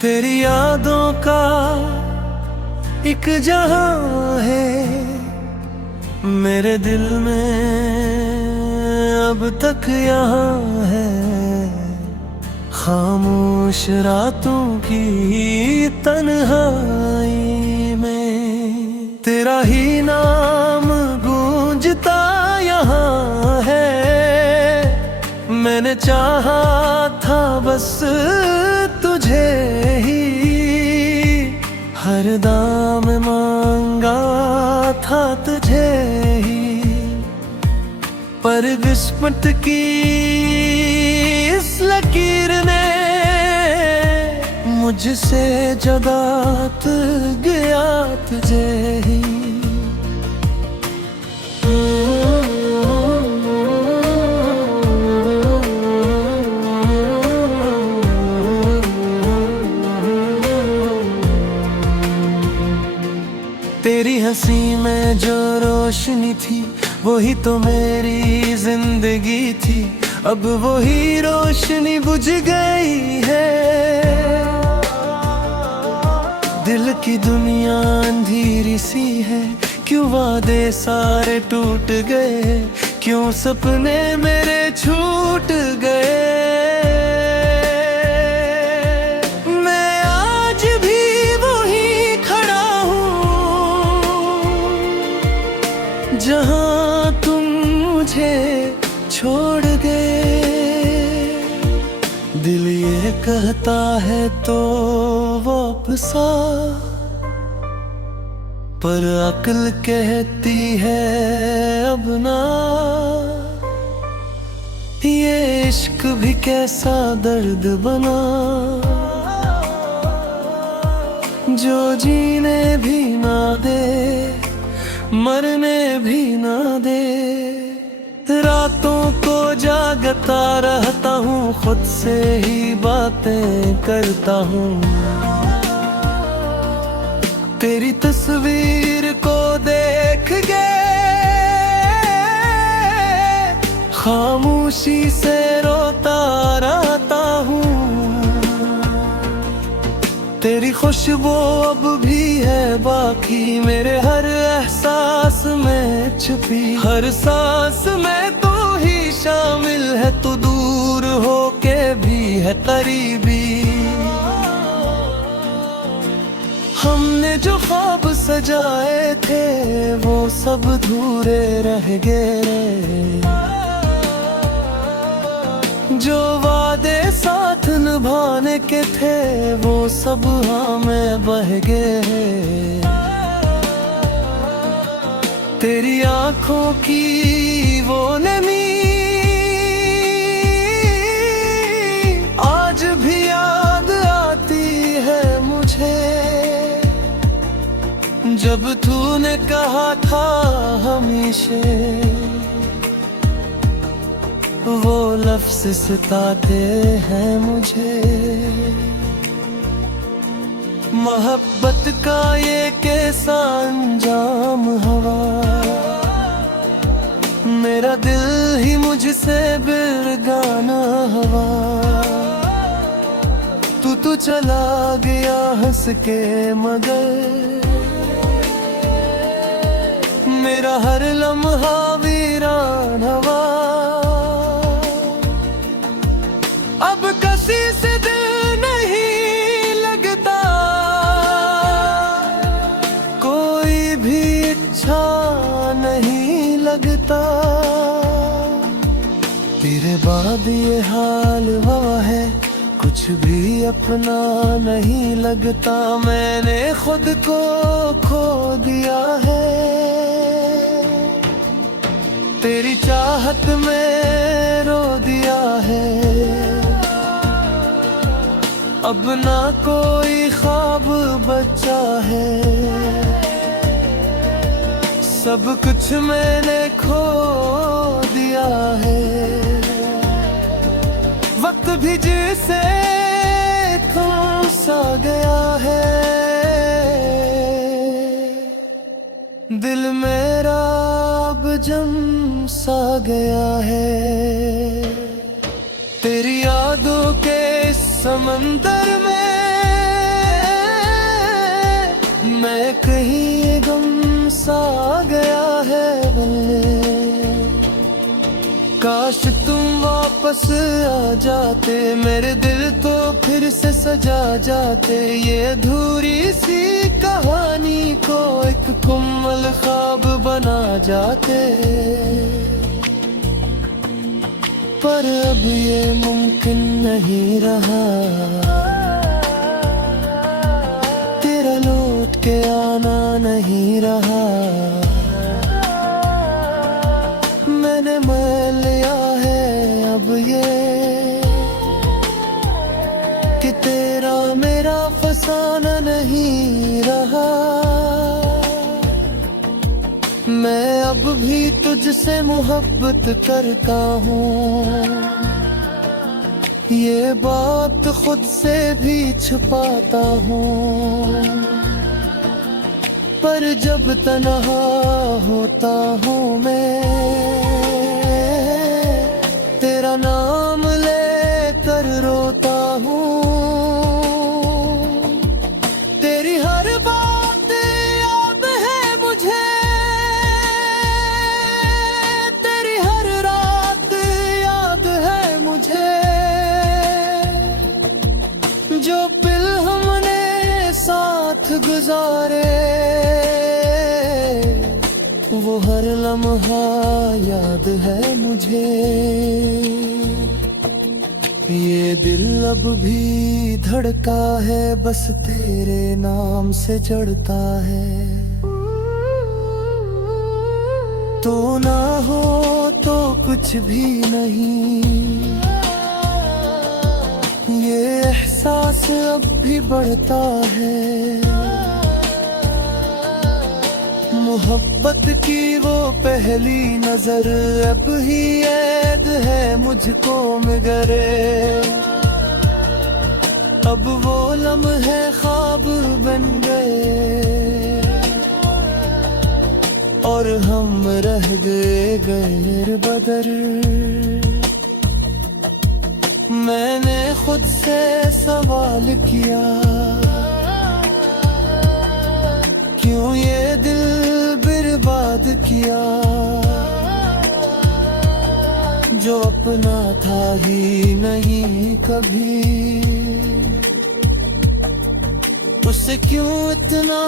तेरी यादों का एक जहां है मेरे दिल में अब तक यहाँ है। खामोश रातों की तन्हाई में तेरा ही नाम गूंजता यहाँ है। मैंने चाहा था बस तुझे ही, हर दाम मांगा था तुझे ही, पर किस्मत की इस लकीर ने मुझसे जगात गया तुझे ही। तेरी हंसी में जो रोशनी थी वही तो मेरी जिंदगी थी, अब वही रोशनी बुझ गई है। दिल की दुनिया अंधेरी सी है, क्यों वादे सारे टूट गए, क्यों सपने मेरे छूट गए। जहाँ तुम मुझे छोड़ गए, दिल ये कहता है तो वापस आ, पर अक्ल कहती है अब ना। ये इश्क भी कैसा दर्द बना, जो जीने भी ना दे मरने भी ना दे। रातों को जागता रहता हूँ, खुद से ही बातें करता हूँ। तेरी तस्वीर को देख के खामोशी से रोता रहता हूँ। तेरी खुशबू अब भी है बाकी मेरे हर एहसास में छुपी, हर सांस में तू ही शामिल है, तू दूर होके भी है करीबी। हमने जो ख्वाब सजाए थे वो सब अधूरे रह गए, जो वादे साथ निभाने के थे वो सब हमें बह गए। तेरी आंखों की वो नमी आज भी याद आती है मुझे, जब तूने कहा था हमेशा वो लफ्ज़ सताते हैं मुझे। मोहब्बत का ये कैसा अंजाम हवा, मेरा दिल ही मुझसे बेगाना हवा। तू चला गया हंस के मगर मेरा हर लम्हा वीरान हवा। अब किसी से दिल नहीं लगता, कोई भी इच्छा नहीं लगता। तेरे बाद ये हाल हुआ है, कुछ भी अपना नहीं लगता। मैंने खुद को खो दिया है, तेरी चाहत में रो दिया है। अब ना कोई ख्वाब बचा है, सब कुछ मैंने खो दिया है। वक्त भी जिसे थम सा गया है, दिल मेरा अब जम सा गया है। तेरी यादों के समंदर में वापस आ जाते, मेरे दिल तो फिर से सजा जाते। ये अधूरी सी कहानी को एक मुकम्मल ख्वाब बना जाते। पर अब ये मुमकिन नहीं रहा, तेरा लौट के आना नहीं रहा। मैंने मान लिया है अब ये कि तेरा मेरा फसाना नहीं रहा। मैं अब भी तुझसे मोहब्बत करता हूँ, ये बात खुद से भी छुपाता हूँ। पर जब तन्हा होता हूँ मैं, तेरा नाम लेकर रोता हूँ। तेरी हर बात याद है मुझे, तेरी हर रात याद है मुझे। जो पल हमने साथ गुजारे, वो हर लम्हा याद है मुझे। ये दिल अब भी धड़का है, बस तेरे नाम से जड़ता है। तो ना हो तो कुछ भी नहीं, ये एहसास अब भी बढ़ता है। मोहब्बत की वो पहली नजर अब ही याद है मुझको मगरे। अब वो लम्हे ख्वाब बन गए और हम रह गए गैर बदर। मैंने खुद से सवाल किया, क्यों ये दिल बर्बाद किया। जो अपना था ही नहीं कभी, उसे क्यों इतना